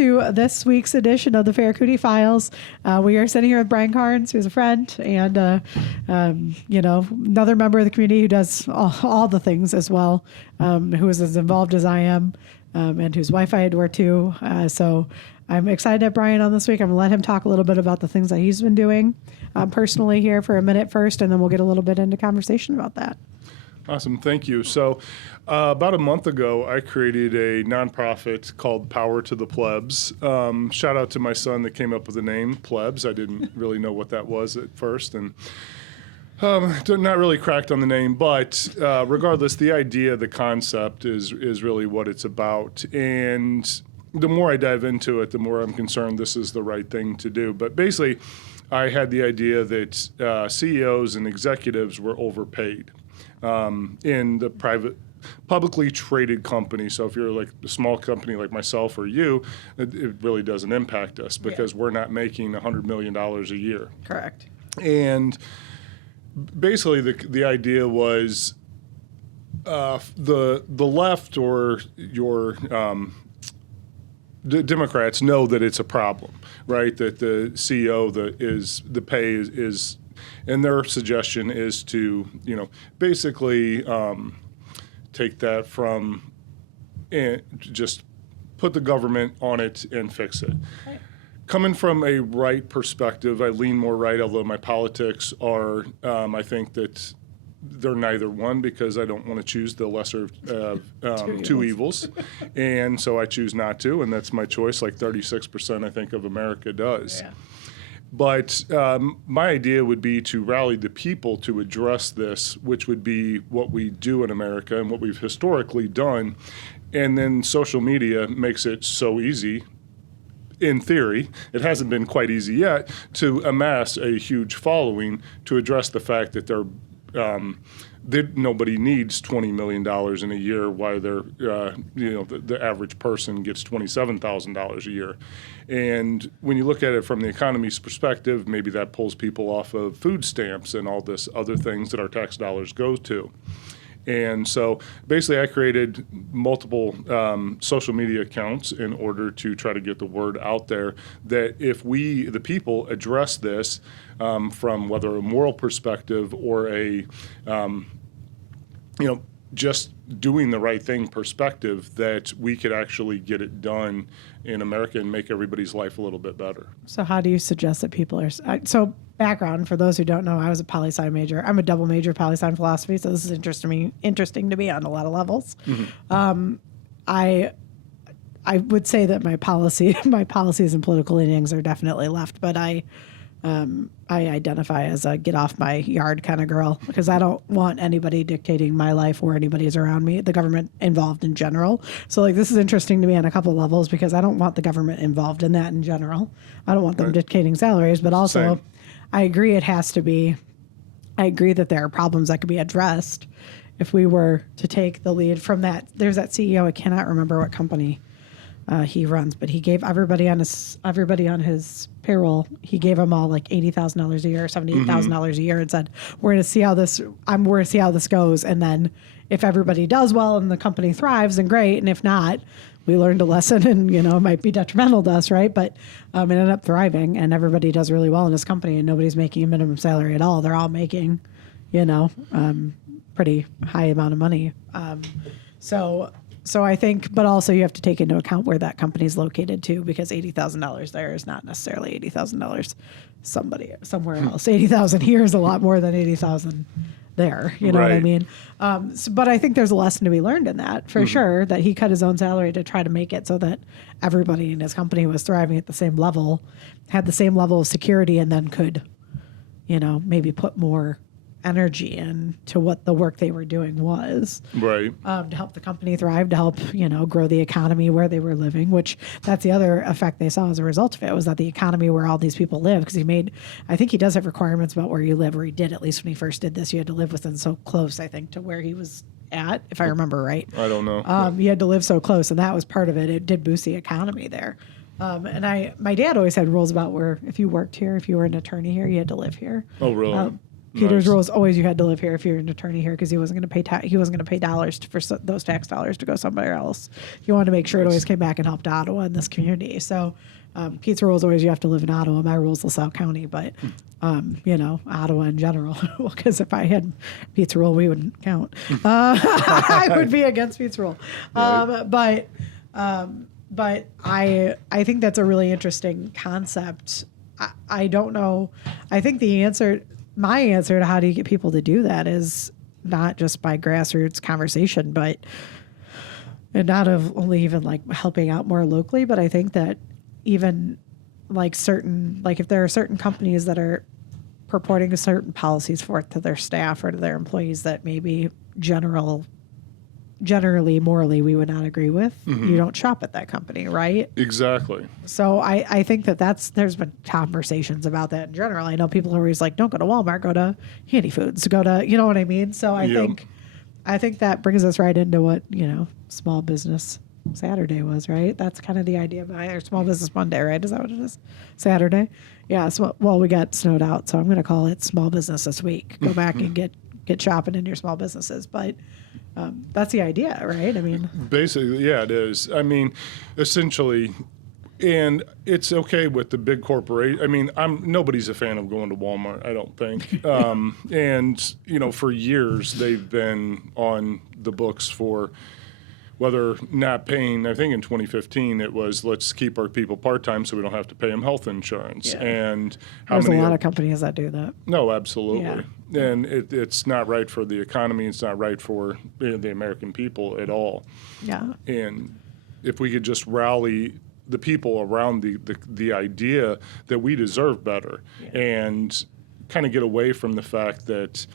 to this week's edition of the Fair Cootie Files. We are sitting here with Brian Carnes, who's a friend and, another member of the community who does all the things as well, who is as involved as I am, and whose wife I adore too. So I'm excited to have Brian on this week. I'm going to let him talk a little bit about the things that he's been doing personally here for a minute first, and then we'll get a little bit into conversation about that. Awesome. Thank you. So about a month ago, I created a nonprofit called Power to the Plebs. Shout out to my son that came up with the name Plebs. I didn't really know what that was at first, and not really cracked on the name. But regardless, the idea, the concept is really what it's about. And the more I dive into it, the more I'm concerned this is the right thing to do. But basically, I had the idea that CEOs and executives were overpaid. In the private, publicly traded company. So if you're like a small company like myself or you, it really doesn't impact us because we're not making $100 million a year. Correct. And basically the idea was the left or your the Democrats know that it's a problem, right? That the CEO the pay is and their suggestion is to, basically take that from and just put the government on it and fix it. Right. Coming from a right perspective, I lean more right, although my politics are, I think that they're neither one because I don't want to choose the lesser of two evils. And so I choose not to, and that's my choice, like 36% I think of America does. Yeah. But my idea would be to rally the people to address this, which would be what we do in America and what we've historically done. And then social media makes it so easy, in theory, it hasn't been quite easy yet, to amass a huge following to address the fact that nobody needs $20 million in a year while the average person gets $27,000 a year. And when you look at it from the economy's perspective, maybe that pulls people off of food stamps and all this other things that our tax dollars go to. And so basically I created multiple social media accounts in order to try to get the word out there that if we, the people, address this from whether a moral perspective or a, just doing the right thing perspective, that we could actually get it done in America and make everybody's life a little bit better. So how do you suggest that people are, so background for those who don't know, I was a poli-sci major. I'm a double major poli-sci and philosophy, so this is interesting to me on a lot of levels. Mm-hmm. I would say that my policies and political leanings are definitely left, but I identify as a get off my yard kind of girl because I don't want anybody dictating my life or anybody's around me, the government involved in general. So like this is interesting to me on a couple of levels because I don't want the government involved in that in general. I don't want them dictating salaries, but also same. I agree I agree that there are problems that could be addressed if we were to take the lead from that. There's that CEO, I cannot remember what company he runs, but he gave everybody on his payroll, he gave them all like $80,000 a year or $78,000 a year and said, we're going to see how this goes. And then if everybody does well and the company thrives, then great. And if not, we learned a lesson and, it might be detrimental to us, right? But it ended up thriving and everybody does really well in this company and nobody's making a minimum salary at all. They're all making, pretty high amount of money. So I think, but also you have to take into account where that company is located too, because $80,000 there is not necessarily $80,000 somewhere else. 80,000 here is a lot more than 80,000 there. You know what I mean? But I think there's a lesson to be learned in that for sure, that he cut his own salary to try to make it so that everybody in his company was thriving at the same level, had the same level of security, and then could, maybe put more energy into what the work they were doing was. Right. To help the company thrive, to help, grow the economy where they were living, which that's the other effect they saw as a result of it, was that the economy where all these people live, because I think he does have requirements about where you live, or he did at least when he first did this. You had to live within so close, I think, to where he was at, if I remember right. I don't know. You had to live so close, and that was part of it. It did boost the economy there. And my dad always had rules about where if you worked here, if you were an attorney here, you had to live here. Oh, really? Peter's Nice. rule is always you had to live here if you're an attorney here because he wasn't going to pay he wasn't going to pay dollars for those tax dollars to go somewhere else. He wanted to make sure it always came back and helped Ottawa in this community. So Pete's rule is always you have to live in Ottawa. My rule is LaSalle County, but Ottawa in general. Because if I had Pete's rule, we wouldn't count. I would be against Pete's rule. But I think that's a really interesting concept. I don't know. I think my answer to how do you get people to do that is not just by grassroots conversation, and not of only even like helping out more locally, but I think that even like if there are certain companies that are purporting certain policies forth to their staff or to their employees that maybe generally morally we would not agree with, you don't shop at that company, right? Exactly. So I think there's been conversations about that in general. I know people are always like, don't go to Walmart, go to Handy Foods, go to, you know what I mean? So I think that brings us right into what, Small Business Saturday was, right? That's kind of the idea behind our Small Business Monday, right? Is that what it is? Saturday? Yeah. So, we got snowed out, so I'm going to call it Small Business this week. Go back and get shopping in your small businesses. But that's the idea, right? I mean, basically, yeah, it is. I mean, essentially, and it's okay with the big corporation. I mean, nobody's a fan of going to Walmart, I don't think. And for years they've been on the books for whether not paying. I think in 2015 it was let's keep our people part-time so we don't have to pay them health insurance. Yeah. And there's a lot of companies that do that. No, absolutely. Yeah. And it's not right for the economy. It's not right for the American people at all. Yeah. And if we could just rally the people around the idea that we deserve better and kind of get away from the fact that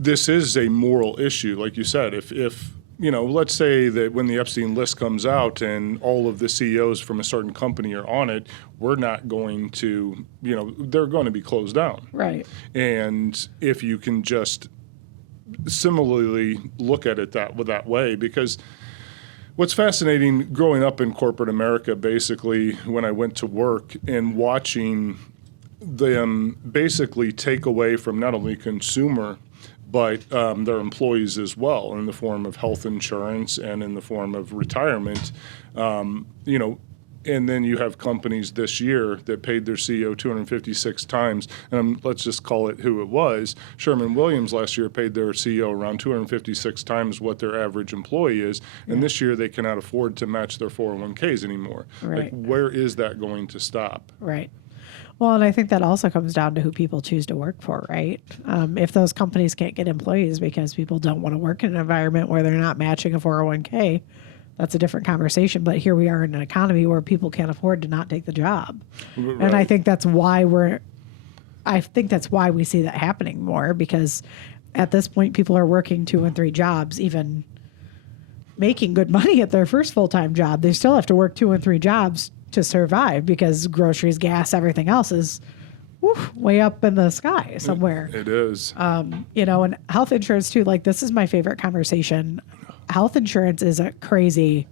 this is a moral issue. Like you said, if let's say that when the Epstein list comes out and all of the CEOs from a certain company are on it, we're not going to, they're going to be closed down. Right. And if you can just similarly look at it that way, because what's fascinating growing up in corporate America, basically, when I went to work and watching them basically take away from not only consumer but their employees as well in the form of health insurance and in the form of retirement, and then you have companies this year that paid their CEO 256 times, and let's just call it who it was. Sherwin-Williams last year paid their CEO around 256 times what their average employee is, and this year they cannot afford to match their 401ks anymore. Right. Like, where is that going to stop? Right. Well, and I think that also comes down to who people choose to work for, right? If those companies can't get employees because people don't want to work in an environment where they're not matching a 401k, that's a different conversation. But here we are in an economy where people can't afford to not take the job. Right. And I think that's why we see that happening more, because at this point people are working 2 and 3 jobs, even making good money at their first full-time job. They still have to work 2 and 3 jobs to survive because groceries, gas, everything else is way up in the sky somewhere. It is. And health insurance too. Like, this is my favorite conversation. Health insurance is a crazy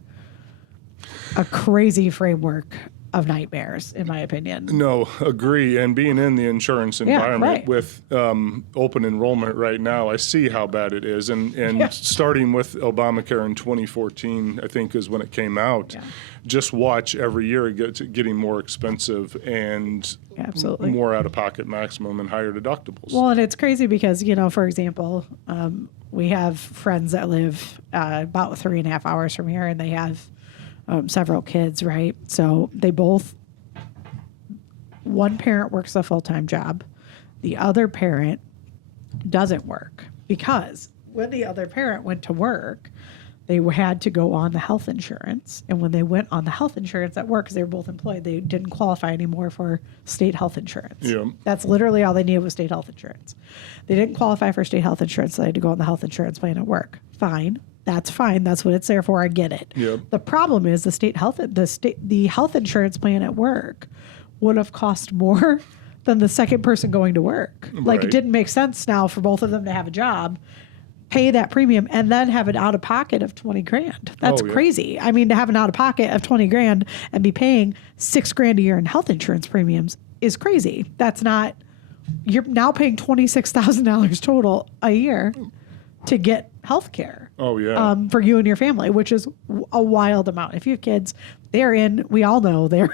framework of nightmares, in my opinion. No, agree. And being in the insurance environment with open enrollment right now, I see how bad it is. And starting with Obamacare in 2014, I think is when it came out. Yeah. Just watch every year it getting more expensive and absolutely more out-of-pocket maximum and higher deductibles. Well, and it's crazy because, for example, we have friends that live about 3.5 hours from here, and they have several kids, right? So one parent works a full-time job. The other parent doesn't work, because when the other parent went to work, they had to go on the health insurance. And when they went on the health insurance at work, because they were both employed, they didn't qualify anymore for state health insurance. Yeah. That's literally all they needed was state health insurance. They didn't qualify for state health insurance, so they had to go on the health insurance plan at work. Fine. That's fine. That's what it's there for. I get it. Yep. The problem is the health insurance plan at work would have cost more than the second person going to work. Right. Like, it didn't make sense now for both of them to have a job, pay that premium, and then have an out of pocket of $20,000. That's crazy. I mean, to have an out of pocket of $20,000 and be paying $6,000 a year in health insurance premiums is crazy. That's not you're now paying $26,000 total a year to get health care. Oh, yeah. For you and your family, which is a wild amount. If you have kids, we all know they're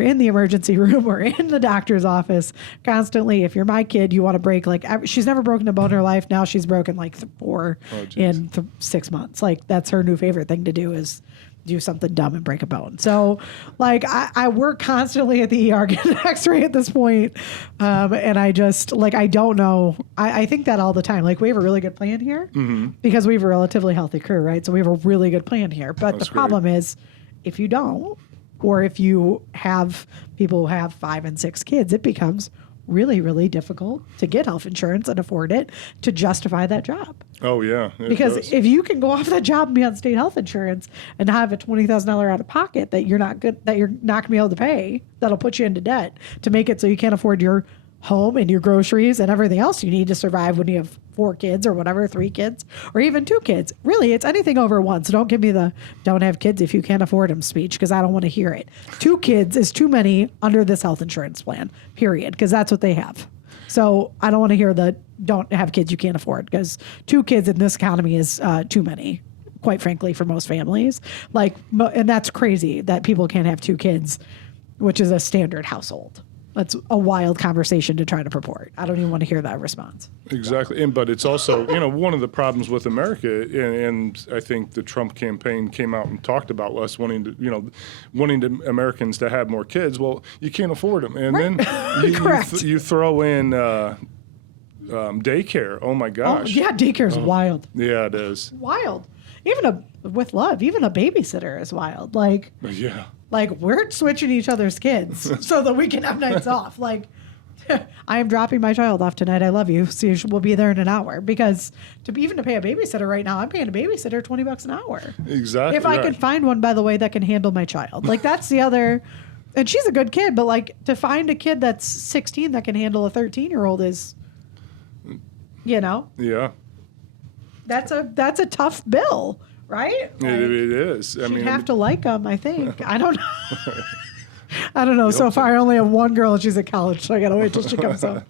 in the emergency room or in the doctor's office constantly. If you're my kid, you want to break, like, she's never broken a bone in her life. Now she's broken like 4 in 6 months. Like, that's her new favorite thing to do, is do something dumb and break a bone. So, like, I work constantly at the ER getting an x-ray at this point. And I just, like, I don't know. I think that all the time. Like, we have a really good plan here because we have a relatively healthy crew, right? So we have a really good plan here. But the problem is, if you don't, or if you have people who have 5 and 6 kids, it becomes really, really difficult to get health insurance and afford it to justify that job. Oh, yeah. Because if you can go off that job and be on state health insurance and have a $20,000 out of pocket that you're not going to be able to pay, that'll put you into debt to make it so you can't afford your home and your groceries and everything else you need to survive when you have 4 kids or whatever, 3 kids, or even 2 kids. Really, it's anything over 1. So don't give me the don't have kids if you can't afford them speech, because I don't want to hear it. 2 kids is too many under this health insurance plan, period, because that's what they have. So I don't want to hear the don't have kids you can't afford, because 2 kids in this economy is too many, quite frankly, for most families. Like, and that's crazy that people can't have 2 kids, which is a standard household. That's a wild conversation to try to purport. I don't even want to hear that response. Exactly. But it's also, one of the problems with America, and I think the Trump campaign came out and talked about us wanting Americans to have more kids. Well, you can't afford them. And then you throw in daycare. Oh, my gosh. Oh, yeah, daycare is wild. Yeah, it is. Wild. Even with love, even a babysitter is wild. Like, yeah. Like, we're switching each other's kids so that we can have nights off. Like, I am dropping my child off tonight. I love you. So we'll be there in an hour. Because to pay a babysitter right now, I'm paying a babysitter $20 an hour. Exactly. If I can find one, by the way, that can handle my child. Like, that's the other. And she's a good kid, but like, to find a kid that's 16 that can handle a 13-year-old is, Yeah. That's a tough bill. Right? Like, it is. You'd have to like them, I think. I don't know. I don't know. So far, I only have one girl, and she's at college, so I got to wait till she comes home.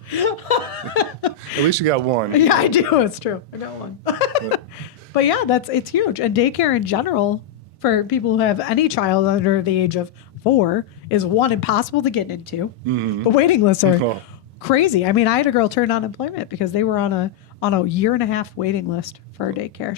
At least you got one. Yeah, I do. It's true. I got one. But yeah, it's huge. And daycare in general, for people who have any child under the age of 4, is, 1, impossible to get into. Mm-hmm. The waiting lists are crazy. I mean, I had a girl turn unemployment because they were on a 1.5-year waiting list for a daycare.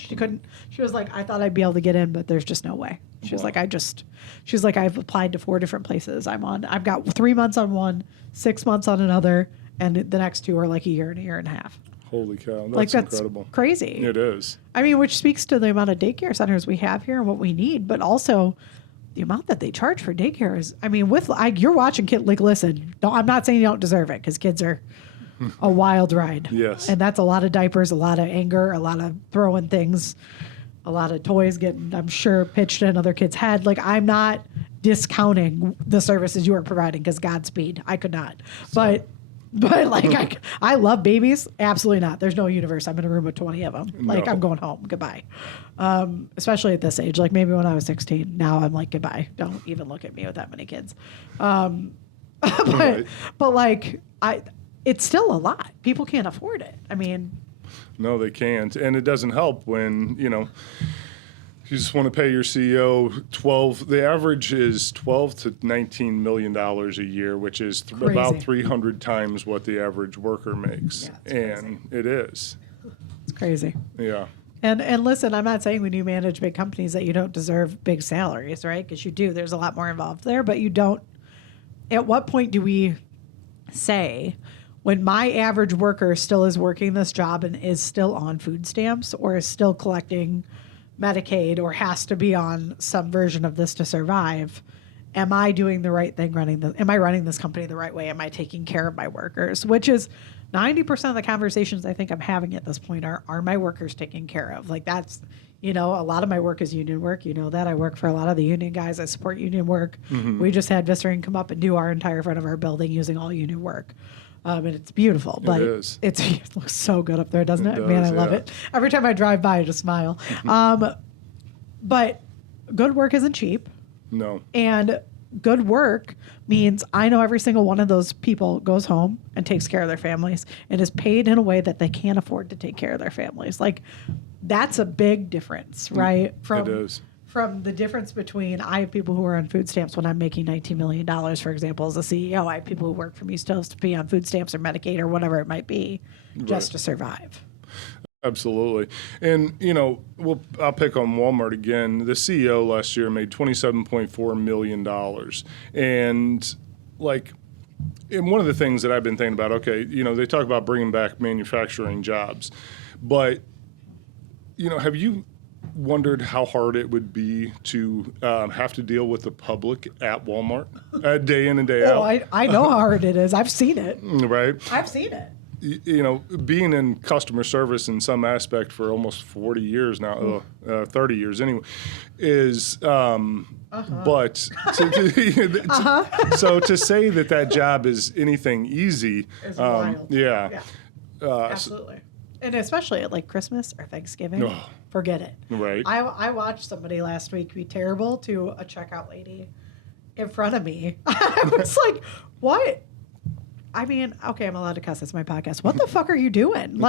She was like, I thought I'd be able to get in, but there's just no way. She was like, I've applied to 4 different places. I've got 3 months on one, 6 months on another, and the next 2 are like a year and a year and a half. Holy cow. That's incredible. Crazy. It is. I mean, which speaks to the amount of daycare centers we have here and what we need, but also the amount that they charge for daycare is, I mean, you're watching kids, like, listen, I'm not saying you don't deserve it, because kids are a wild ride. Yes. And that's a lot of diapers, a lot of anger, a lot of throwing things, a lot of toys getting, I'm sure, pitched in other kids' head. Like, I'm not discounting the services you are providing, because Godspeed, I could not. But like, I love babies. Absolutely not. There's no universe. I'm in a room with 20 of them. Like, I'm going home. Goodbye. Especially at this age. Like, maybe when I was 16. Now I'm like, goodbye. Don't even look at me with that many kids. But like, it's still a lot. People can't afford it. I mean, no, they can't. And it doesn't help when, you just want to pay your CEO the average is $12 to $19 million a year, which is about 300 times what the average worker makes. Yeah, and it is. It's crazy. Yeah. And listen, I'm not saying when you manage big companies that you don't deserve big salaries, right? Because you do. There's a lot more involved there, but you don't. At what point do we say, when my average worker still is working this job and is still on food stamps or is still collecting Medicaid or has to be on some version of this to survive, am I doing the right thing am I running this company the right way? Am I taking care of my workers? Which is 90% of the conversations I think I'm having at this point are my workers taken care of? Like, that's, a lot of my work is union work. You know that. I work for a lot of the union guys. I support union work. Mm-hmm. We just had Vistering come up and do our entire front of our building using all union work. And it's beautiful, but it looks so good up there, doesn't it? Man, I love it. Every time I drive by, I just smile. But good work isn't cheap. No. And good work means I know every single one of those people goes home and takes care of their families and is paid in a way that they can't afford to take care of their families. Like, that's a big difference, right? It is. From the difference between, I have people who are on food stamps when I'm making $19 million, for example, as a CEO. I have people who work for me still to be on food stamps or Medicaid or whatever it might be just to survive. Absolutely. And, I'll pick on Walmart again. The CEO last year made $27.4 million. And, and one of the things that I've been thinking about, they talk about bringing back manufacturing jobs. But, have you wondered how hard it would be to have to deal with the public at Walmart day in and day out? I know how hard it is. I've seen it. Right. I've seen it. Being in customer service in some aspect for almost 40 years now, 30 years anyway, is, but so to say that job is anything easy, it's wild. Yeah. Absolutely. And especially at Christmas or Thanksgiving, forget it. Right. I watched somebody last week be terrible to a checkout lady in front of me. I was like, what? I mean, okay, I'm allowed to cuss. It's my podcast. What the fuck are you doing?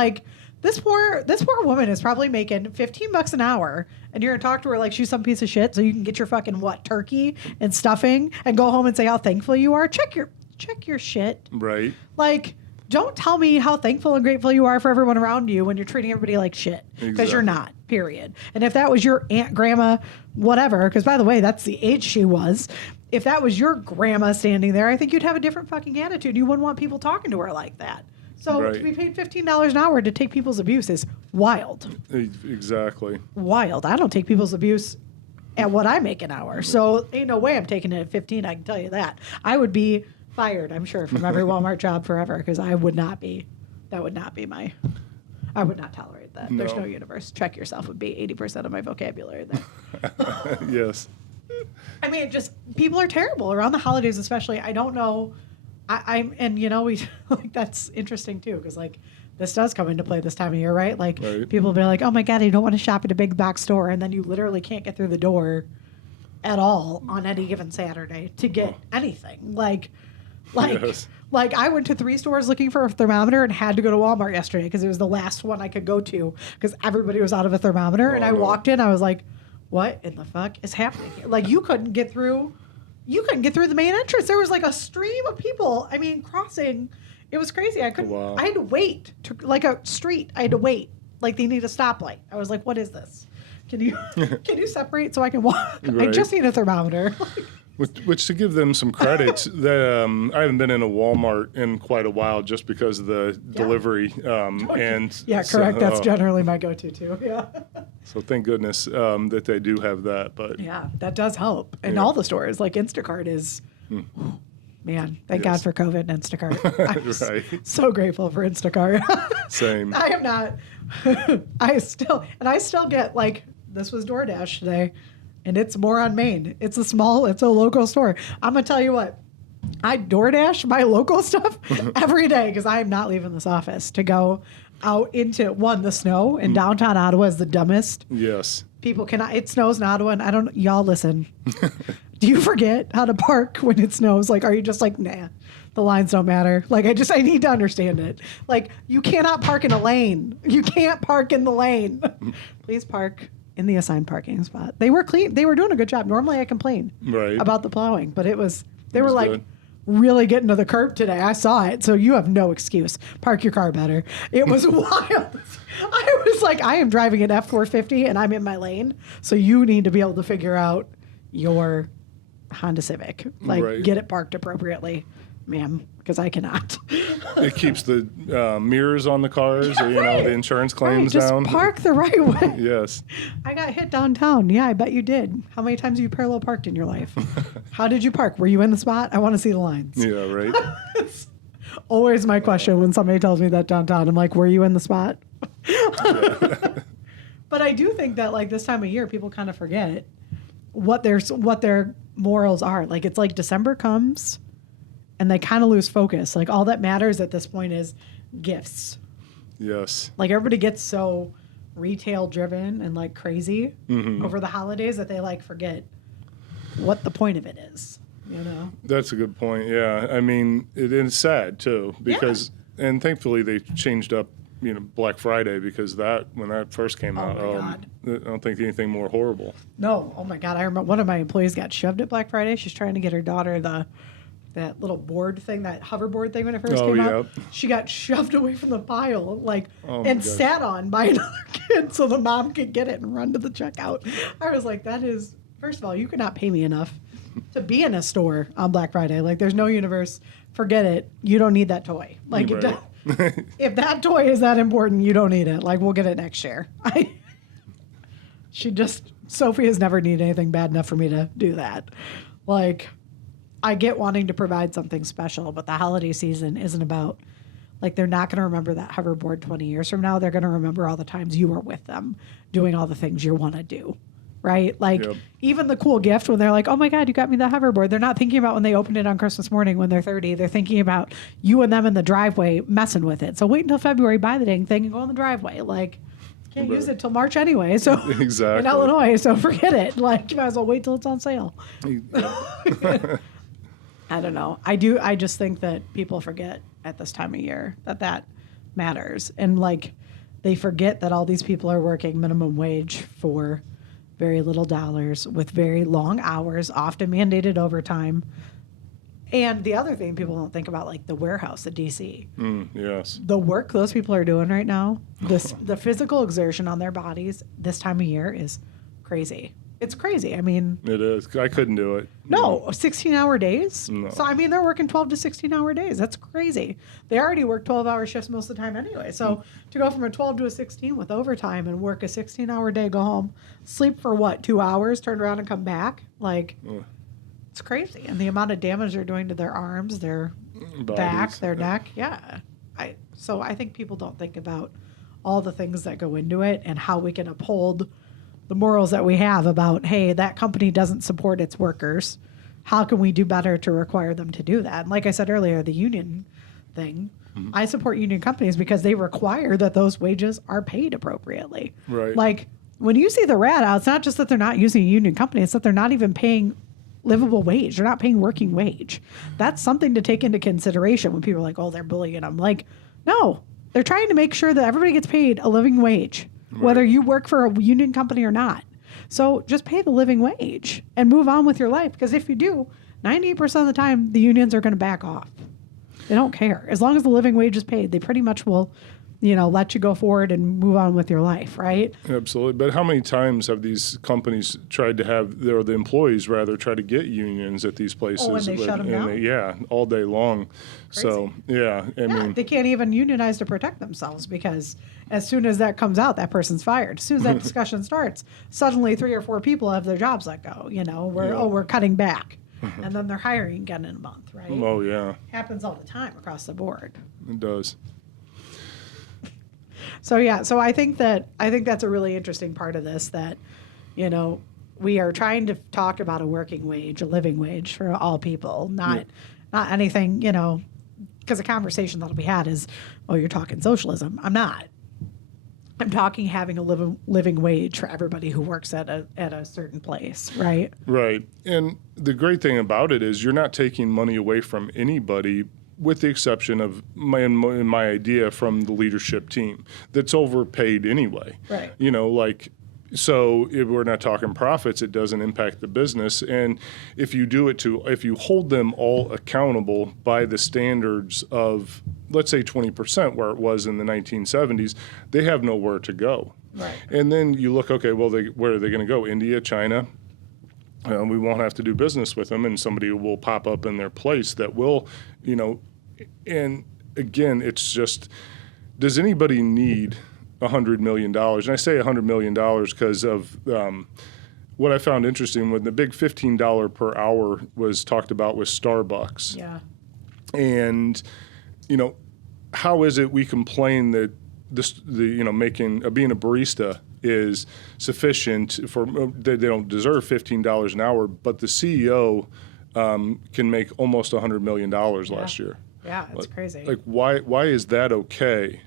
This poor woman is probably making $15 an hour, and you're gonna talk to her like she's some piece of shit, so you can get your fucking turkey and stuffing and go home and say how thankful you are. Check your shit. Right. Don't tell me how thankful and grateful you are for everyone around you when you're treating everybody like shit, because you're not. Period. And if that was your aunt, grandma, whatever, because by the way, that's the age she was. If that was your grandma standing there, I think you'd have a different fucking attitude. You wouldn't want people talking to her like that. So to be paid $15 an hour to take people's abuse is wild. Exactly. Wild. I don't take people's abuse at what I make an hour. So ain't no way I'm taking it at 15. I can tell you that. I would be fired, I'm sure, from every Walmart job forever, because I would not be. That would not be my. I would not tolerate that. No. There's no universe. Check yourself would be 80% of my vocabulary there. Yes. I mean, just people are terrible around the holidays, especially. I don't know. We that's interesting too, because this does come into play this time of year, right? People will be like, oh my God, you don't want to shop at a big box store, and then you literally can't get through the door at all on any given Saturday to get anything. Yes. I went to 3 stores looking for a thermometer and had to go to Walmart yesterday because it was the last one I could go to because everybody was out of a thermometer. And I walked in, I was like, what in the fuck is happening here? You couldn't get through the main entrance. There was a stream of people, crossing. It was crazy. I couldn't, I had to wait to, a street. I had to wait. They need a stoplight. I was like, what is this? Can you separate so I can walk? Right. I just need a thermometer. Which to give them some credit, I haven't been in a Walmart in quite a while just because of the delivery. And yeah, correct. That's generally my go-to too. Yeah. So thank goodness that they do have that. But yeah, that does help. And all the stores, Instacart is, man, thank God for COVID and Instacart. I'm so grateful for Instacart. Same. I am not. I still get this was DoorDash today. And it's more on Main. It's a local store. I'm going to tell you what, I DoorDash my local stuff every day because I am not leaving this office to go out into, the snow in downtown Ottawa is the dumbest. Yes. People cannot, it snows in Ottawa and y'all listen. Do you forget how to park when it snows? Are you just nah, the lines don't matter? I need to understand it. You cannot park in a lane. You can't park in the lane. Please park in the assigned parking spot. They were clean. They were doing a good job. Normally I complain about the plowing, but they were good. Really getting to the curb today. I saw it. So you have no excuse. Park your car better. It was wild. I was I am driving an F450 and I'm in my lane. So you need to be able to figure out your Honda Civic. Get it parked appropriately, ma'am, because I cannot. It keeps the mirrors on the cars, or the insurance claims down. Just park the right way. Yes. I got hit downtown. Yeah, I bet you did. How many times have you parallel parked in your life? How did you park? Were you in the spot? I want to see the lines. Yeah, right. It's always my question when somebody tells me that downtown. I'm like, were you in the spot? But I do think that this time of year, people kind of forget what their morals are. It's December comes. And they kind of lose focus. All that matters at this point is gifts. Yes. Everybody gets so retail driven and crazy over the holidays that they forget what the point of it is. you know? That's a good point. Yeah. I mean, it's sad too, because, and thankfully they changed up, Black Friday, because when that first came out, my God. I don't think anything more horrible. No, oh my God. I remember one of my employees got shoved at Black Friday. She's trying to get her daughter that little board thing, that hoverboard thing when it first came out. She got shoved away from the pile, and sat on by another kid so the mom could get it and run to the checkout. I was like, that is, first of all, you could not pay me enough to be in a store on Black Friday. Like, there's no universe. Forget it. You don't need that toy. Like, Right. If that toy is that important, you don't need it. Like, we'll get it next year. Sophie has never needed anything bad enough for me to do that. Like, I get wanting to provide something special, but the holiday season isn't about, like, they're not going to remember that hoverboard 20 years from now. They're going to remember all the times you were with them doing all the things you want to do, right? Like, even the cool gift when they're like, oh my God, you got me the hoverboard. They're not thinking about when they opened it on Christmas morning when they're 30. They're thinking about you and them in the driveway messing with it. So wait until February, buy the dang thing and go in the driveway. Like, can't use it till March anyway. So Exactly. in Illinois, so forget it. Like, you might as well wait till it's on sale. I don't know. I just think that people forget at this time of year that matters. And like, they forget that all these people are working minimum wage for very little dollars with very long hours, often mandated overtime. And the other thing people don't think about, like the warehouse at DC. Yes. The work those people are doing right now, the physical exertion on their bodies this time of year is crazy. It's crazy. I mean, It is. I couldn't do it. no, 16-hour days. No. So, I mean, they're working 12 to 16-hour days. That's crazy. They already work 12-hour shifts most of the time anyway. So, to go from a 12 to a 16 with overtime and work a 16-hour day, go home, sleep for what, 2 hours, turn around and come back? Like, it's crazy. And the amount of damage they're doing to their arms, their back, their neck. Yeah. So, I think people don't think about all the things that go into it and how we can uphold the morals that we have about, hey, that company doesn't support its workers. How can we do better to require them to do that? And like I said earlier, the union thing, I support union companies because they require that those wages are paid appropriately. Right. Like, when you see the rat out, it's not just that they're not using a union company, it's that they're not even paying livable wage. They're not paying working wage. That's something to take into consideration when people are like, oh, they're bullying them. Like, no, they're trying to make sure that everybody gets paid a living wage. Right. Whether you work for a union company or not. So just pay the living wage and move on with your life. Because if you do, 98% of the time, the unions are going to back off. They don't care. As long as the living wage is paid, they pretty much will, let you go forward and move on with your life, right? Absolutely. But how many times have these companies tried to have, or the employees rather, try to get unions at these places? Oh, and they shut them down? All day long. Crazy. So, I mean. They can't even unionize to protect themselves because as soon as that comes out, that person's fired. As soon as that discussion starts, suddenly 3 or 4 people have their jobs let go. We're cutting back. And then they're hiring again in a month, right? Oh, yeah. Happens all the time across the board. It does. So I think that's a really interesting part of this that, we are trying to talk about a working wage, a living wage for all people, not anything, because the conversation that'll be had is, oh, you're talking socialism. I'm not. I'm talking having a living wage for everybody who works at a certain place, right? Right. And the great thing about it is you're not taking money away from anybody, with the exception of in my idea from the leadership team that's overpaid anyway. Right. So if we're not talking profits, it doesn't impact the business. And if you if you hold them all accountable by the standards of, let's say 20%, where it was in the 1970s, they have nowhere to go. Right. And then you look, okay, well, where are they going to go? India, China? We won't have to do business with them, and somebody will pop up in their place that will, and again, it's just, does anybody need $100 million? And I say $100 million because of what I found interesting when the big $15 per hour was talked about with Starbucks. Yeah. And, how is it we complain that being a barista is sufficient for, they don't deserve $15 an hour, but the CEO can make almost $100 million last year. Yeah, it's crazy. Like, why is that okay?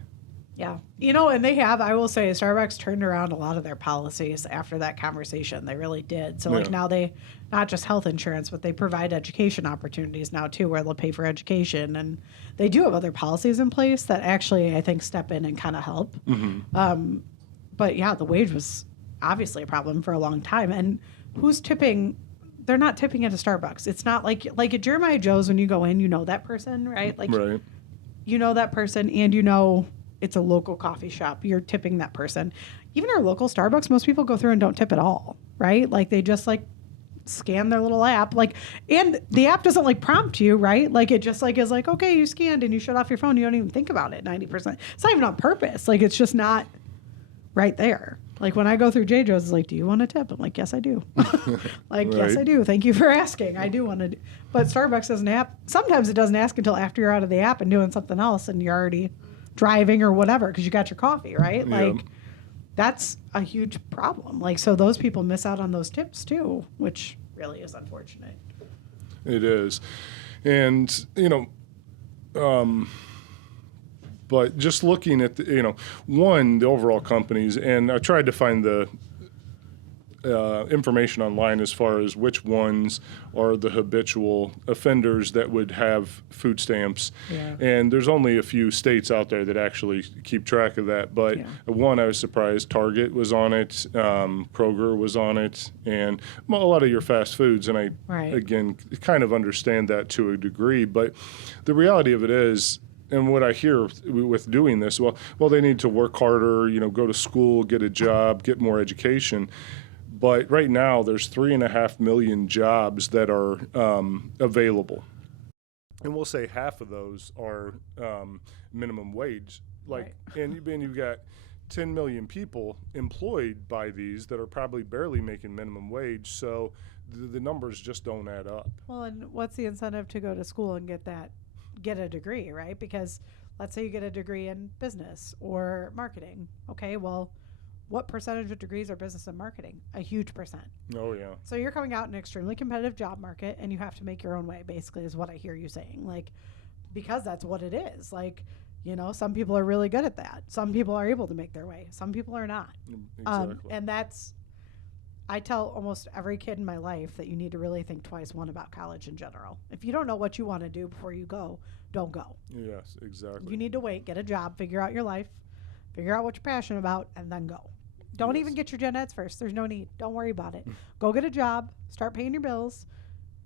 Yeah. And they have, I will say, Starbucks turned around a lot of their policies after that conversation. They really did. So, like, Yeah. now they, not just health insurance, but they provide education opportunities now, too, where they'll pay for education. And they do have other policies in place that actually, I think, step in and kind of help. But yeah, the wage was obviously a problem for a long time. And who's tipping? They're not tipping at a Starbucks. It's not like at Jeremiah Joe's, when you go in, you know that person, right? Like, Right. you know that person, and it's a local coffee shop. You're tipping that person. Even our local Starbucks, most people go through and don't tip at all, right? Like, they just like scan their little app, like, and the app doesn't like prompt you, right? Like, it just like is like, okay, you scanned and you shut off your phone. You don't even think about it. 90%. It's not even on purpose. Like, it's just not right there. Like, when I go through J. Joe's, it's like, do you want a tip? I'm like, yes, I do. Like, Right. yes, I do. Thank you for asking. I do want to. But Starbucks doesn't app. Sometimes it doesn't ask until after you're out of the app and doing something else and you're already driving or whatever because you got your coffee, right? Yeah. Like, that's a huge problem. Like, so those people miss out on those tips too, which really is unfortunate. It is. And, but just looking at, the overall companies, and I tried to find the information online as far as which ones are the habitual offenders that would have food stamps. Yeah. And there's only a few states out there that actually keep track of that. But Yeah. one, I was surprised, Target was on it, Kroger was on it, and a lot of your fast foods. And I, Right. again, kind of understand that to a degree. But the reality of it is, and what I hear with doing this, well, they need to work harder, go to school, get a job, get more education. But right now, there's 3.5 million jobs that are available. And we'll say half of those are minimum wage. Like, Right. and you've got 10 million people employed by these that are probably barely making minimum wage. So the numbers just don't add up. Well, and what's the incentive to go to school and get a degree, right? Because let's say you get a degree in business or marketing. Okay, well, what percentage of degrees are business and marketing? A huge percent. Oh, yeah. So you're coming out in an extremely competitive job market and you have to make your own way, basically, is what I hear you saying. Like, because that's what it is. Like, some people are really good at that. Some people are able to make their way. Some people are not. Exactly. And I tell almost every kid in my life that you need to really think twice, one, about college in general. If you don't know what you want to do before you go, don't go. Yes, exactly. You need to wait, get a job, figure out your life, figure out what you're passionate about, and then go. Don't even get your gen eds first. There's no need. Don't worry about it. Go get a job, start paying your bills,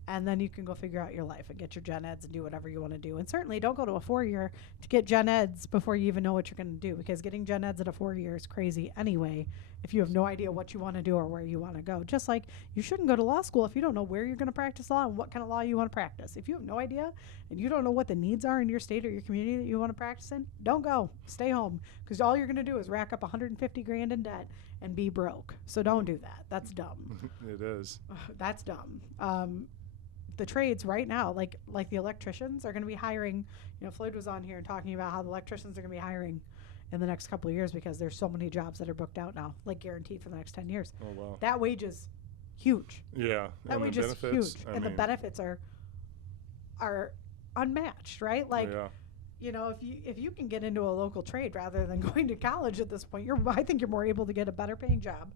and then you can go figure out your life and get your gen eds and do whatever you want to do. And certainly don't go to a 4-year to get gen eds before you even know what you're going to do, because getting gen eds at a 4-year is crazy anyway if you have no idea what you want to do or where you want to go. Just like you shouldn't go to law school if you don't know where you're going to practice law and what kind of law you want to practice. If you have no idea and you don't know what the needs are in your state or your community that you want to practice in, don't go. Stay home, because all you're going to do is rack up $150,000 in debt and be broke. So don't do that. That's dumb. It is. That's dumb. The trades right now, like the electricians, are going to be hiring. Floyd was on here and talking about how the electricians are going to be hiring in the next couple of years because there's so many jobs that are booked out now, like guaranteed for the next 10 years. Oh, wow. That wage is huge. Yeah. That And wage the is benefits, huge, I and the mean, benefits are unmatched, right? Like, yeah. if you can get into a local trade rather than going to college at this point, I think you're more able to get a better paying job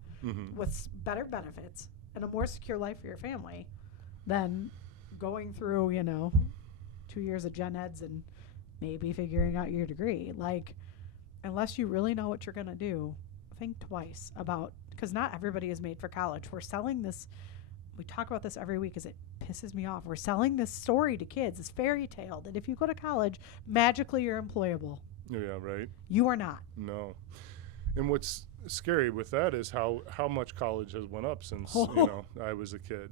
with better benefits and a more secure life for your family than going through, 2 years of gen eds and maybe figuring out your degree. Like, unless you really know what you're going to do, think twice about, because not everybody is made for college. We're selling this, we talk about this every week because it pisses me off. We're selling this story to kids, this fairy tale, that if you go to college, magically you're employable. Yeah, right. You are not. No. And what's scary with that is how much college has went up since, I was a kid.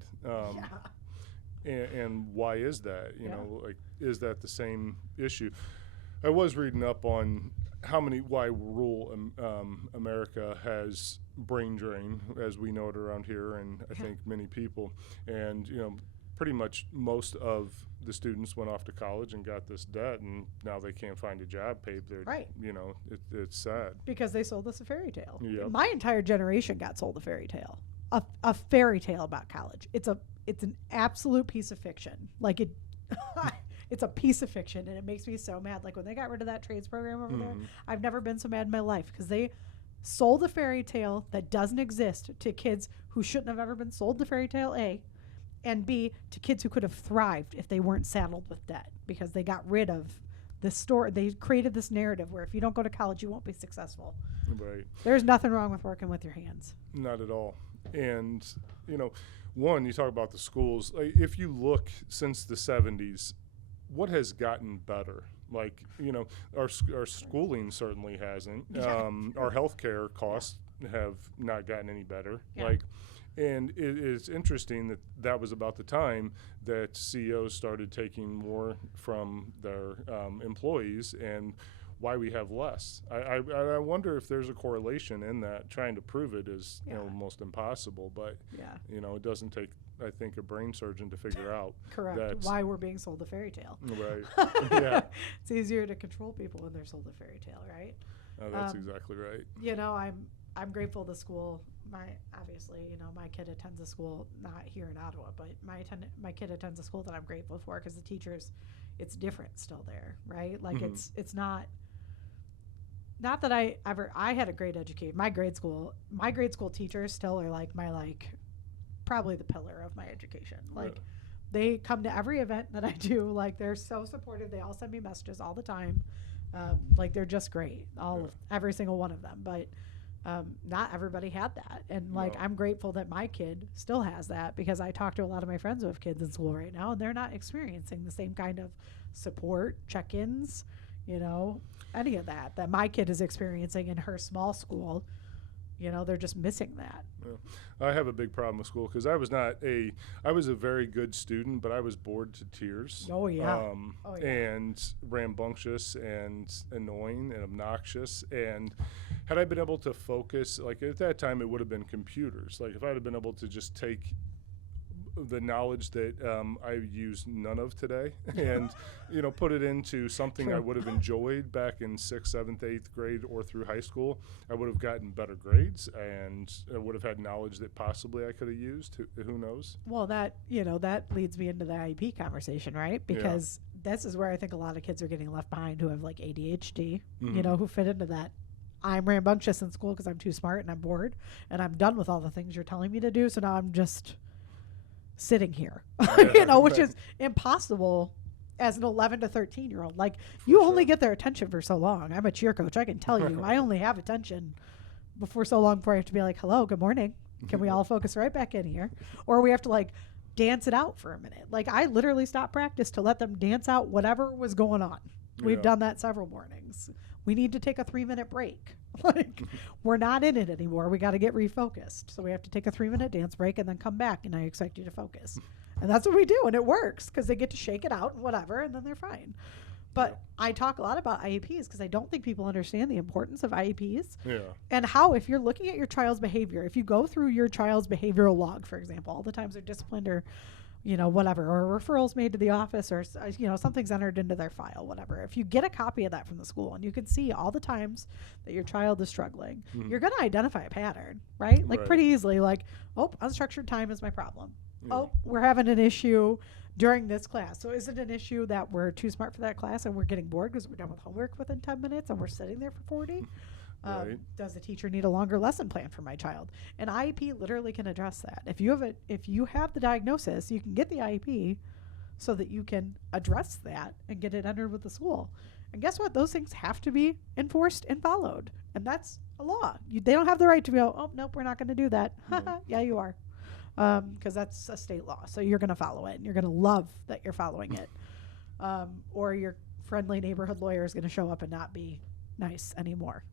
And why is that? Like, is that the same issue? I was reading up on why rural America has brain drain, as we know it around here, and I think many people. And, pretty much most of the students went off to college and got this debt, and now they can't find a job paid. Right. It's sad. Because they sold us a fairy tale. Yep. My entire generation got sold a fairy tale. A fairy tale about college. It's an absolute piece of fiction. Like, it it's a piece of fiction, and it makes me so mad. Like when they got rid of that trades program over there, I've never been so mad in my life because they sold a fairy tale that doesn't exist to kids who shouldn't have ever been sold the fairy tale, A, and B, to kids who could have thrived if they weren't saddled with debt because they got rid of this story. They created this narrative where if you don't go to college, you won't be successful. Right. There's nothing wrong with working with your hands. Not at all. And, one, you talk about the schools. Like, if you look since the 70s, what has gotten better? Like, our schooling certainly hasn't. Our healthcare costs have not gotten any better. Yeah. And it's interesting that was about the time that CEOs started taking more from their employees and why we have less. I wonder if there's a correlation in that. Trying to prove it is almost impossible, but it doesn't take, I think, a brain surgeon to figure out. Correct. Why we're being sold a fairy tale. Right. Yeah. It's easier to control people when they're sold a fairy tale, right? Oh, that's exactly right. I'm grateful the school. Obviously, my kid attends a school not here in Ottawa, but my kid attends a school that I'm grateful for because the teachers, it's different still there, right? Like it's not that I had a great education. My grade school teachers still are probably the pillar of my education. They come to every event that I do. Like they're so supportive. They all send me messages all the time. They're just great. Every single one of them. But not everybody had that. And I'm grateful that my kid still has that because I talk to a lot of my friends who have kids in school right now and they're not experiencing the same kind of support, check-ins, any of that my kid is experiencing in her small school. They're just missing that. Yeah. I have a big problem with school because I was a very good student, but I was bored to tears. Oh, yeah. And rambunctious and annoying and obnoxious. And had I been able to focus, at that time, it would have been computers. If I had been able to just take the knowledge that I use none of today and, put it into something True. I would have enjoyed back in 6th, 7th, 8th grade or through high school, I would have gotten better grades and I would have had knowledge that possibly I could have used. Who knows? Well, that leads me into the IEP conversation, right? Because this is where I think a lot of kids are getting left behind who have ADHD, who fit into that. I'm rambunctious in school because I'm too smart and I'm bored and I'm done with all the things you're telling me to do. So now I'm just sitting here, which is impossible as an 11 to 13-year-old. You only get their attention for so long. I'm a cheer coach. I can tell you, I only have attention for so long before I have to be like, hello, good morning. Can we all focus right back in here? Or we have to dance it out for a minute. I literally stopped practice to let them dance out whatever was going on. We've done that several mornings. We need to take a 3-minute break. We're not in it anymore. We got to get refocused. So we have to take a 3-minute dance break and then come back, and I expect you to focus. And that's what we do, and it works because they get to shake it out and whatever, and then they're fine. But I talk a lot about IEPs because I don't think people understand the importance of IEPs. Yeah. And how, if you're looking at your child's behavior, if you go through your child's behavioral log, for example, all the times they're disciplined or whatever, or referrals made to the office or, something's entered into their file, whatever. If you get a copy of that from the school and you can see all the times that your child is struggling, you're going to identify a pattern, right? Pretty easily, unstructured time is my problem. Oh, we're having an issue during this class. So is it an issue that we're too smart for that class and we're getting bored because we're done with homework within 10 minutes and we're sitting there for 40? Right. Does the teacher need a longer lesson plan for my child? An IEP literally can address that. If you have the diagnosis, you can get the IEP so that you can address that and get it entered with the school. And guess what? Those things have to be enforced and followed. And that's a law. They don't have the right to go, oh, nope, we're not going to do that. Yeah, you are. Because that's a state law. So you're going to follow it and you're going to love that you're following it. Or your friendly neighborhood lawyer is going to show up and not be nice anymore.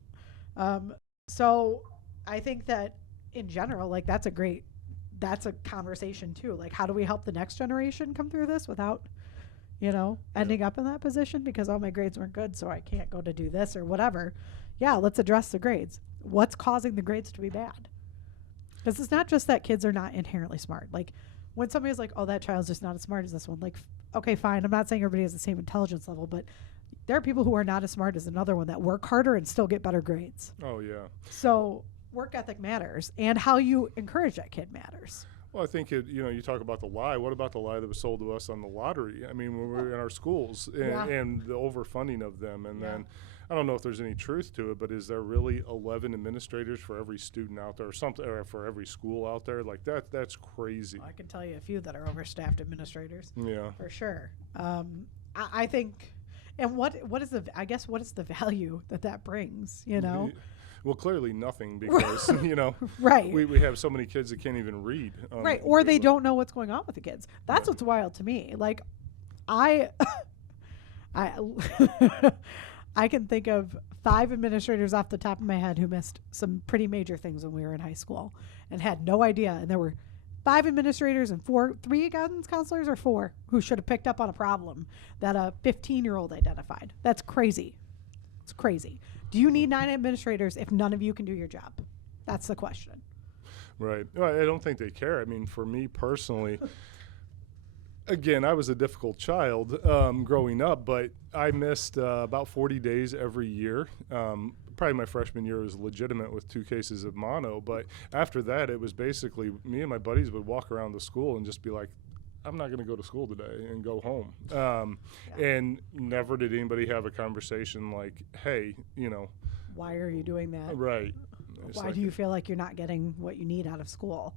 So I think that in general, that's a conversation too. How do we help the next generation come through this without, ending up in that position because, oh, my grades weren't good, so I can't go to do this or whatever. Yeah, let's address the grades. What's causing the grades to be bad? Because it's not just that kids are not inherently smart. When somebody's like, oh, that child's just not as smart as this one, okay, fine. I'm not saying everybody has the same intelligence level, but there are people who are not as smart as another one that work harder and still get better grades. Oh, yeah. So work ethic matters, and how you encourage that kid matters. Well, I think you talk about the lie. What about the lie that was sold to us on the lottery? I mean, when we were in our schools and the overfunding of them, and then I don't know if there's any truth to it, but is there really 11 administrators for every student out there, or something, or for every school out there? Like that's crazy. I can tell you a few that are overstaffed administrators. Yeah, for sure. I think, and what is the value that brings? You know. Well, clearly nothing, because right. we have so many kids that can't even read. Right, or they don't know what's going on with the kids. That's what's wild to me. Like, I can think of 5 administrators off the top of my head who missed some pretty major things when we were in high school and had no idea. And there were 5 administrators and 3 guidance counselors, or 4, who should have picked up on a problem that a 15-year-old identified. That's crazy. It's crazy. Do you need 9 administrators if none of you can do your job? That's the question. Right. Well, I don't think they care. I mean, for me personally, again, I was a difficult child growing up, but I missed about 40 days every year. Probably my freshman year was legitimate with 2 cases of mono, but after that, it was basically me and my buddies would walk around the school and just be like, I'm not going to go to school today, and go home. And never did anybody have a conversation like, hey, why are you doing that? Right. Why do you feel like you're not getting what you need out of school?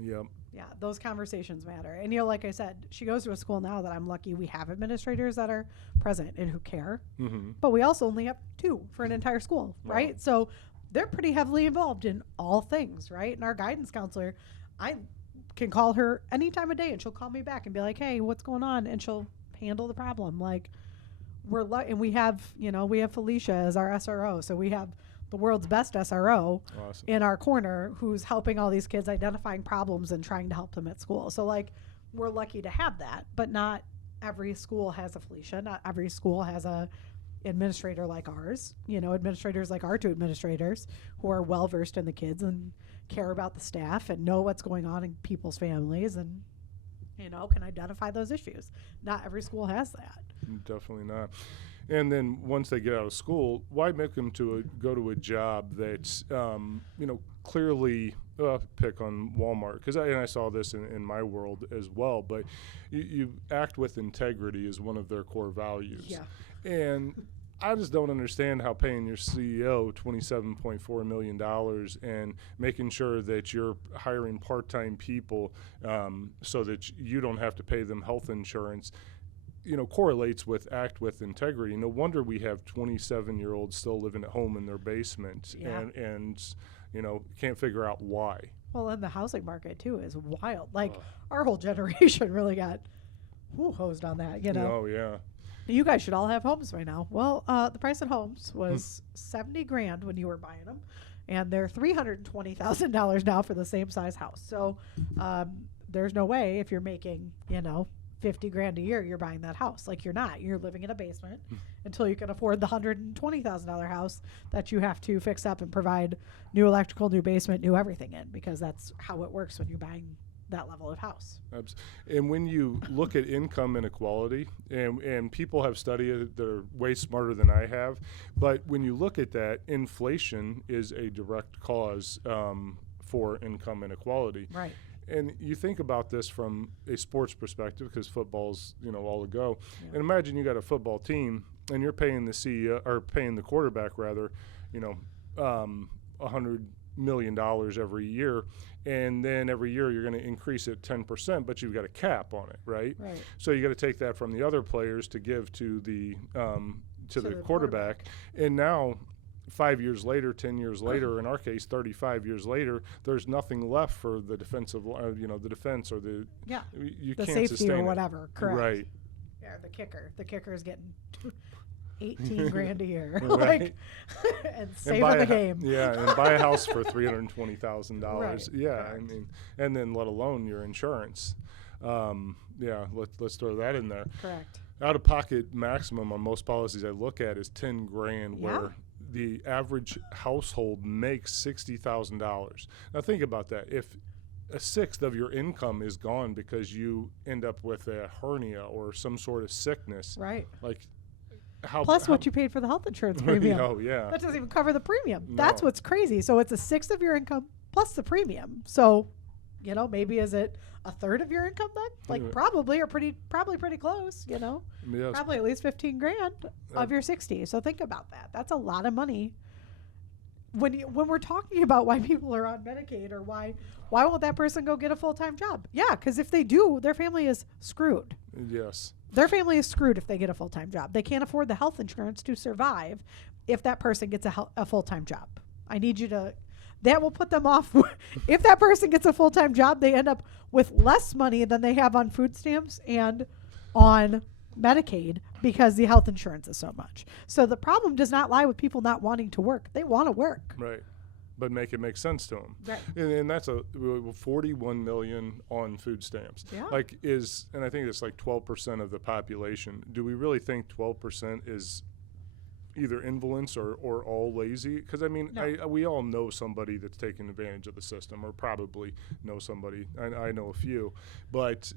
Yep. Yeah, those conversations matter. And, like I said, she goes to a school now that I'm lucky we have administrators that are present and who care. Mm-hmm. But we also only have 2 for an entire school, right? Wow. So they're pretty heavily involved in all things, right? And our guidance counselor, I can call her any time of day and she'll call me back and be like, hey, what's going on? And she'll handle the problem. Like, and we have Felicia as our SRO. So we have the world's best SRO in our corner who's helping all these kids, identifying problems and trying to help them at school. So like, we're lucky to have that, but not every school has a Felicia. Not every school has a administrator like ours, administrators like our 2 administrators who are well versed in the kids and care about the staff and know what's going on in people's families and can identify those issues. Not every school has that. Definitely not. And then once they get out of school, why make them go to a job that's clearly pick on Walmart, because I saw this in my world as well, but you act with integrity is one of their core values. Yeah. And I just don't understand how paying your CEO $27.4 million and making sure that you're hiring part-time people so that you don't have to pay them health insurance, correlates with act with integrity. No wonder we have 27-year-olds still living at home in their basement and can't figure out why. Well, and the housing market too is wild. Like our whole generation really got hosed on that, Oh, yeah. You guys should all have homes right now. Well, the price of homes was $70,000 when you were buying them, and they're $320,000 now for the same size house. So there's no way if you're making, $50,000 a year, you're buying that house. Like, you're not. You're living in a basement until you can afford the $120,000 house that you have to fix up and provide new electrical, new basement, new everything in, because that's how it works when you're buying that level of house. And when you look at income inequality, and people have studied it, they're way smarter than I have, but when you look at that, inflation is a direct cause for income inequality. Right. And you think about this from a sports perspective, because football's all the go. Yeah. And imagine you got a football team and you're paying the CEO, or paying the quarterback rather, $100 million every year, and then every year you're going to increase it 10%, but you've got a cap on it, right? So you got to take that from the other players to give to the quarterback. And now 5 years later, 10 years later, in our case 35 years later, there's nothing left for the defensive the defense, or the you the can't safety sustain or whatever it. Correct. Right. Yeah, the kicker is getting $18,000 a year, right. and saving the game. And buy a house for $320,000. Right. Yeah, Correct. I mean, and then let alone your insurance. Let's throw that in there. Correct. Out of pocket maximum on most policies I look at is $10,000, where the average household makes $60,000. Now think about that. If a sixth of your income is gone because you end up with a hernia or some sort of sickness, right? Like, plus what you paid for the health insurance premium. Oh, yeah. That doesn't even cover the premium. No. That's what's crazy. So it's a sixth of your income plus the premium. So, maybe is it a third of your income then? Like probably pretty close, Yes. probably at least 15 grand of your 60. So think about that. That's a lot of money. When we're talking about why people are on Medicaid or why won't that person go get a full-time job? Yeah, because if they do, their family is screwed. Yes. Their family is screwed if they get a full-time job. They can't afford the health insurance to survive if that person gets a full-time job. I need you to, that will put them off. If that person gets a full-time job, they end up with less money than they have on food stamps and on Medicaid because the health insurance is so much. So the problem does not lie with people not wanting to work. They want to work. Right. But make it make sense to them. Right. And that's 41 million on food stamps. Yeah. And I think it's like 12% of the population. Do we really think 12% is either indolence or all lazy? Because No. we all know somebody that's taking advantage of the system, or probably know somebody. I know a few, but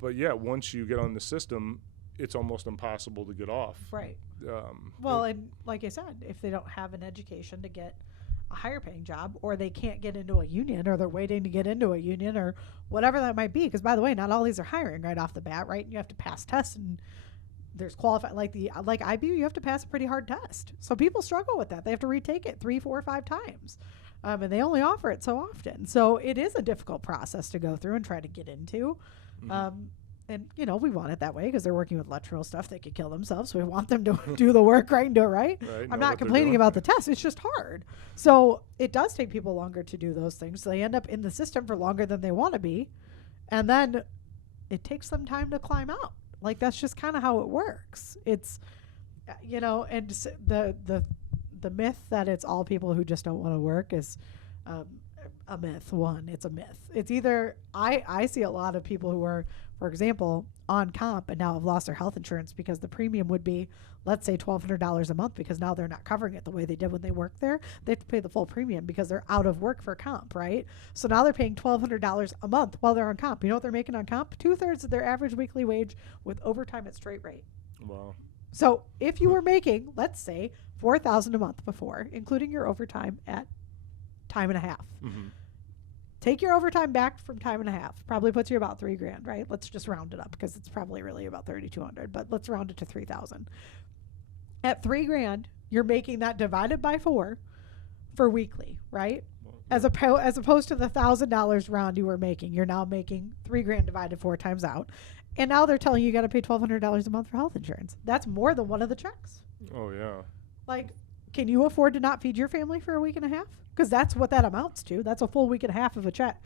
but yeah, once you get on the system, it's almost impossible to get off. Right. Well, and like I said, if they don't have an education to get a higher paying job, or they can't get into a union, or they're waiting to get into a union, or whatever that might be, because by the way, not all these are hiring right off the bat, right? You have to pass tests, and there's qualified, like IBU, you have to pass a pretty hard test. So people struggle with that. They have to retake it 3, 4, 5 times. And they only offer it so often. So it is a difficult process to go through and try to get into. Mm-hmm. And, we want it that way because they're working with electrical stuff. They could kill themselves. So we want them to do the work right and do it right. I'm not complaining about the test. It's just hard. So it does take people longer to do those things. So they end up in the system for longer than they want to be. And then it takes them time to climb out. Like, that's just kind of how it works. It's, and the myth that it's all people who just don't want to work is a myth. It's a myth. It's either, I see a lot of people who are, for example, on comp and now have lost their health insurance because the premium would be, let's say, $1,200 a month, because now they're not covering it the way they did when they worked there. They have to pay the full premium because they're out of work for comp, right? So now they're paying $1,200 a month while they're on comp. You know what they're making on comp? 2/3 of their average weekly wage with overtime at straight rate. Wow. So if you were making, let's say, $4,000 a month before, including your overtime at time and a half, take your overtime back from time and a half, probably puts you about $3,000, right? Let's just round it up because it's probably really about 3,200, but let's round it to 3,000. At $3,000, you're making that divided by 4 for weekly, right? As opposed to the $1,000 round you were making, you're now making $3,000 divided 4 times out. And now they're telling you got to pay $1,200 a month for health insurance. That's more than one of the checks. Oh, yeah. Like, can you afford to not feed your family for a week and a half? Because that's what that amounts to. That's a full week and a half of a check.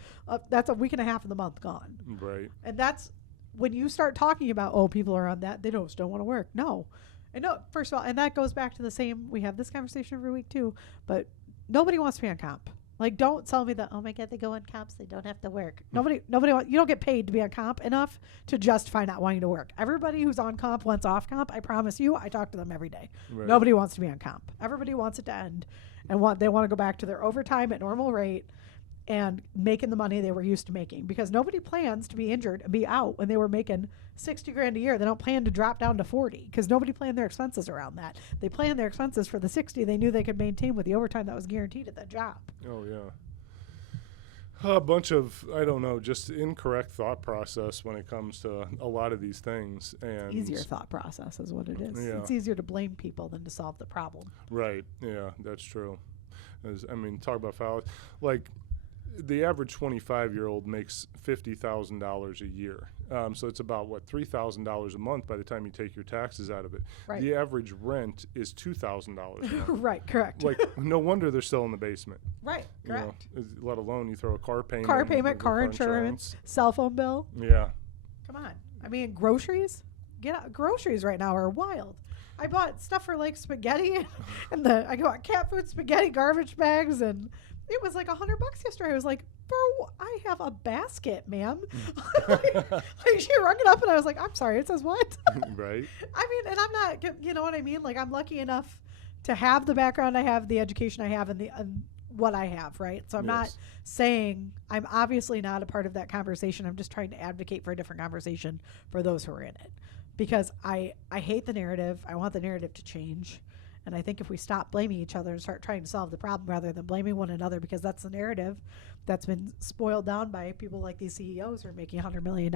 That's a week and a half of the month gone. Right. And that's when you start talking about, people are on that, they just don't want to work. No. And no, first of all, and that goes back to the same, we have this conversation every week too, but nobody wants to be on comp. Like, don't tell me that, oh my God, they go on comps, they don't have to work. Nobody you don't get paid to be on comp enough to justify not wanting to work. Everybody who's on comp wants off comp. I promise you, I talk to them every day. Right. Nobody wants to be on comp. Everybody wants it to end and they want to go back to their overtime at normal rate and making the money they were used to making, because nobody plans to be injured and be out when they were making $60,000 a year. They don't plan to drop down to 40 because nobody planned their expenses around that. They planned their expenses for the 60 they knew they could maintain with the overtime that was guaranteed at that job. Oh, yeah. A bunch of, I don't know, just incorrect thought process when it comes to a lot of these things. And easier thought process is what it is. Yeah. It's easier to blame people than to solve the problem. Right. Yeah, that's true. Talk about fallacy. Like, the average 25-year-old makes $50,000 a year. So it's about, $3,000 a month by the time you take your taxes out of it. Right. The average rent is $2,000 a month. Right, correct. Like, no wonder they're still in the basement. Right, correct. Let alone you throw a car payment. Car insurance, cell phone bill. Yeah. Come on. Groceries? Groceries right now are wild. I bought stuff for like spaghetti and I got cat food, spaghetti, garbage bags, and it was like $100 yesterday. I was like, bro, I have a basket, ma'am. She rung it up and I was like, I'm sorry, it says what? Right. And I'm not, you know what I mean? Like, I'm lucky enough to have the background I have, the education I have, and what I have, right? So I'm not saying, I'm obviously not a part of that conversation. I'm just trying to advocate for a different conversation for those who are in it. Because I hate the narrative. I want the narrative to change. And I think if we stop blaming each other and start trying to solve the problem rather than blaming one another, because that's the narrative that's been spoiled down by people like these CEOs who are making $100 million,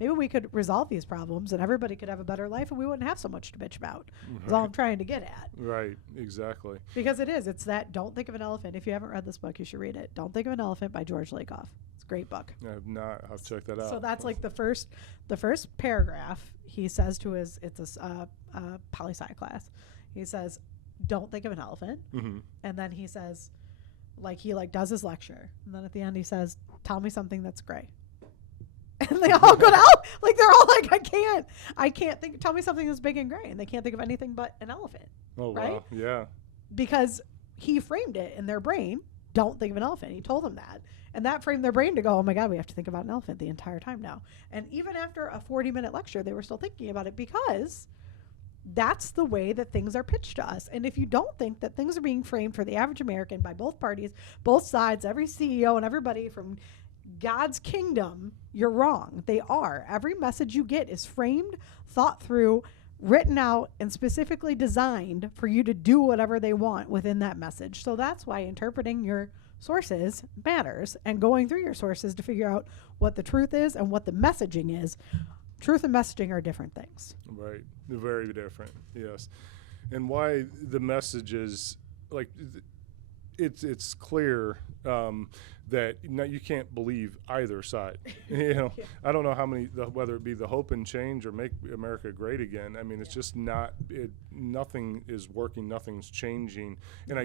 maybe we could resolve these problems and everybody could have a better life and we wouldn't have so much to bitch about. That's all I'm trying to get at. Right, exactly. Because it's that Don't Think of an Elephant. If you haven't read this book, you should read it. Don't Think of an Elephant by George Lakoff. It's a great book. I have not. I'll check that out. So that's like the first paragraph. He says to it's a poli-sci class. He says, "Don't think of an elephant," and then he says, he does his lecture, and then at the end he says, "Tell me something that's gray." And they all go down, they're all like, I can't think. Tell me something that's big and gray, and they can't think of anything but an elephant. Oh right? Wow, yeah. Because he framed it in their brain. Don't think of an elephant. He told them that. And that framed their brain to go, oh my God, we have to think about an elephant the entire time now. And even after a 40-minute lecture, they were still thinking about it because that's the way that things are pitched to us. And if you don't think that things are being framed for the average American by both parties, both sides, every CEO and everybody from God's kingdom, you're wrong. They are. Every message you get is framed, thought through, written out, and specifically designed for you to do whatever they want within that message. So that's why interpreting your sources matters, and going through your sources to figure out what the truth is and what the messaging is. Truth and messaging are different things. Right. They're very different. Yes. And why the message is it's clear that you can't believe either side. Yeah. I don't know how many, whether it be the hope and change or make America great again. I mean, it's just not. Nothing is working. Nothing's changing. And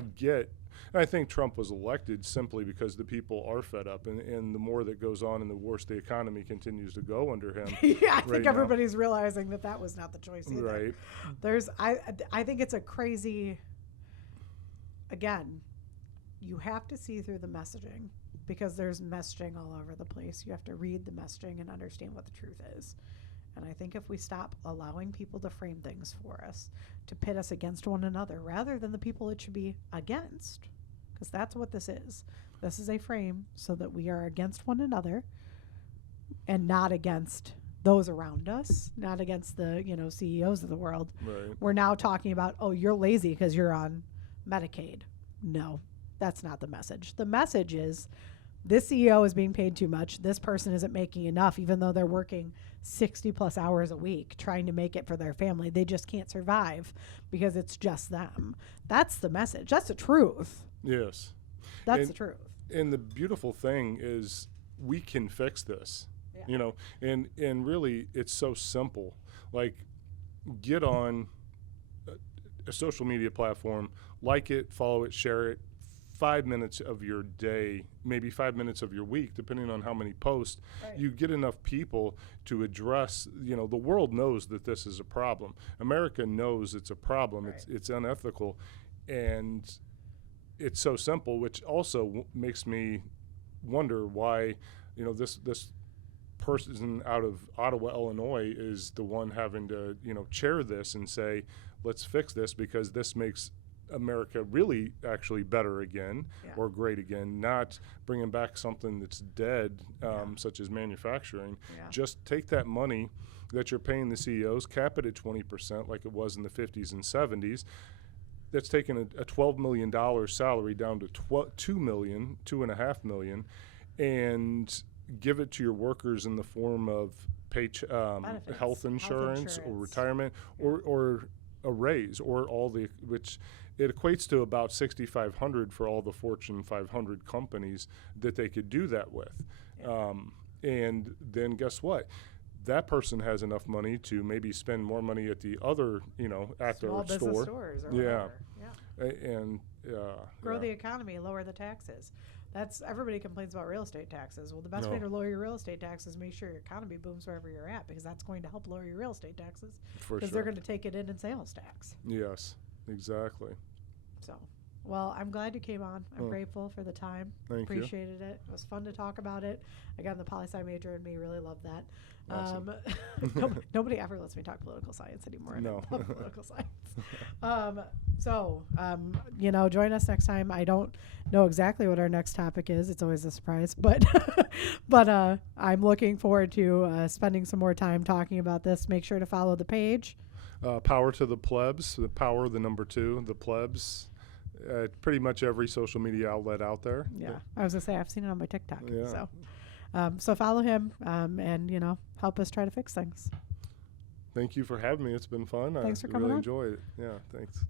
I think Trump was elected simply because the people are fed up, and the more that goes on, and the worse the economy continues to go under him. Yeah, I think everybody's realizing that was not the choice either. Right. I think it's a crazy. Again, you have to see through the messaging because there's messaging all over the place. You have to read the messaging and understand what the truth is. And I think if we stop allowing people to frame things for us, to pit us against one another rather than the people it should be against, because that's what this is. This is a frame so that we are against one another and not against those around us, not against the CEOs of the world. Right. We're now talking about, oh, you're lazy because you're on Medicaid. No. That's not the message. The message is this CEO is being paid too much. This person isn't making enough, even though they're working 60 plus hours a week trying to make it for their family. They just can't survive because it's just them. That's the message. That's the truth. Yes. That's the truth. And the beautiful thing is we can fix this, and really it's so simple. Get on a social media platform, like it, follow it, share it. 5 minutes of your day, maybe 5 minutes of your week, depending on how many posts, you get enough people to address, the world knows that this is a problem. America knows it's a problem. Right. It's unethical. And it's so simple, which also makes me wonder why, this person out of Ottawa, Illinois is the one having to, chair this and say, let's fix this because this makes America really actually better again or great again, not bringing back something that's dead, such as manufacturing. Just take that money that you're paying the CEOs, cap it at 20% like it was in the 50s and 70s. That's taking a $12 million salary down to $2.5 million, and give it to your workers in the form of health insurance or retirement or a raise, or which it equates to about $6,500 for all the Fortune 500 companies that they could do that with. And then guess what? That person has enough money to maybe spend more money at the other, at small their business store. Stores or whatever. And grow the economy, lower the taxes. That's everybody complains about real estate taxes. Well, the best way to lower your real estate taxes is make sure your economy booms wherever you're at, because that's going to help lower your real estate taxes. Because they're going to take it in sales tax. Yes, exactly. So, well, I'm glad you came on. I'm grateful for the time. Appreciated it. It was fun to talk about it. Again, the poli-sci major and me really loved that. Awesome. Nobody ever lets me talk political science anymore. No. I love political science. Join us next time. I don't know exactly what our next topic is. It's always a surprise, but I'm looking forward to spending some more time talking about this. Make sure to follow the page. Power to the Plebs, the power, the number 2, the Plebs. Pretty much every social media outlet out there. Yeah, I was gonna say I've seen it on my TikTok. Yeah. So follow him, and help us try to fix things. Thank you for having me. It's been fun. Thanks for I coming really on. enjoyed it. Yeah, thanks.